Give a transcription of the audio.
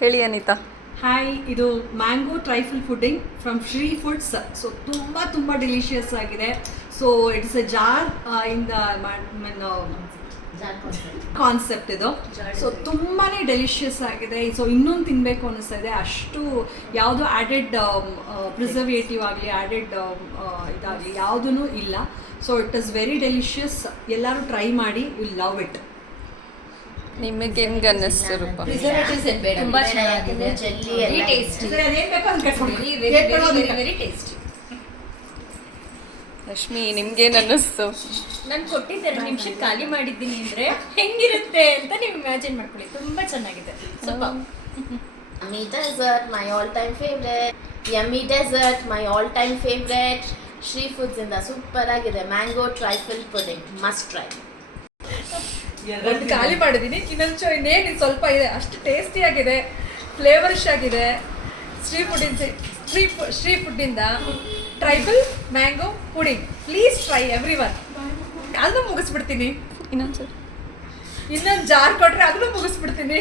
ಹೇಳಿ ಅನಿತಾ. ಹಾಯ್, ಇದು mango trifle pudding from Shree foods. So ತುಂಬ ಡಿಲಿಷಿಯಸ್ ಆಗಿದೆ. So it's a jar in the concept ಇದು. ಸೊ ತುಂಬಾ ಡೆಲಿಷಿಯಸ್ ಆಗಿದೆ. ಸೊ ಇನ್ನೊಂದು ತಿನ್ನಬೇಕು ಅನ್ನಿಸ್ತಾ ಇದೆ. ಅಷ್ಟು ಯಾವುದು ಆ್ಯಡೆಡ್ ಪ್ರಿಸರ್ವೇಟಿವ್ ಆಗಲಿ ಆ್ಯಡೆಡ್ ಇದಾಗಲಿ ಯಾವುದೂ ಇಲ್ಲ. So it is very delicious. ಎಲ್ಲರೂ ಟ್ರೈ ಮಾಡಿ, ವಿಲ್ ಲವ್ ಇಟ್. ನಿಮಗೆ ಹೆಂಗೆ ಅನ್ನಿಸ್ತು ರೂಪ? ತುಂಬಾ ಚೆನ್ನಾಗಿದೆ, very tasty, very tasty. Lakshmi, ನಿಮ್ಗೇನು ಅನ್ನಿಸ್ತು? ನಾನು ಕೊಟ್ಟಿದ್ದೆ 2 ನಿಮಿಷಕ್ಕೆ ಖಾಲಿ ಮಾಡಿದ್ದೀನಿ ಅಂದರೆ ಹೆಂಗಿರುತ್ತೆ ಅಂತ ನೀವು ಇಮ್ಯಾಜಿನ್ ಮಾಡ್ಕೊಳ್ಳಿ. ತುಂಬ ಚೆನ್ನಾಗಿದೆ. ಸ್ವಲ್ಪ Yummy dessert, my all-time favorite. Yummy dessert, my all-time favorite. Shree Foods ಇಂದ ಸೂಪರ್ ಆಗಿದೆ. Mango trifle pudding, must try. ಒಂದು ಖಾಲಿ ಮಾಡಿದ್ದೀನಿ, ಇನ್ನೇನು ಸ್ವಲ್ಪ ಇದೆ. ಅಷ್ಟು ಟೇಸ್ಟಿಯಾಗಿದೆ, ಫ್ಲೇವರಿಶ್ ಆಗಿದೆ. ಶ್ರೀ ಫುಡ್ಡಿಂದ trifle mango pudding, please try everyone. ಅದನ್ನು ಮುಗಿಸ್ಬಿಡ್ತೀನಿ. ಇನ್ನೊಂದು ಜಾರ್ ಕೊಟ್ಟರೆ ಅದನ್ನು ಮುಗಿಸ್ಬಿಡ್ತೀನಿ.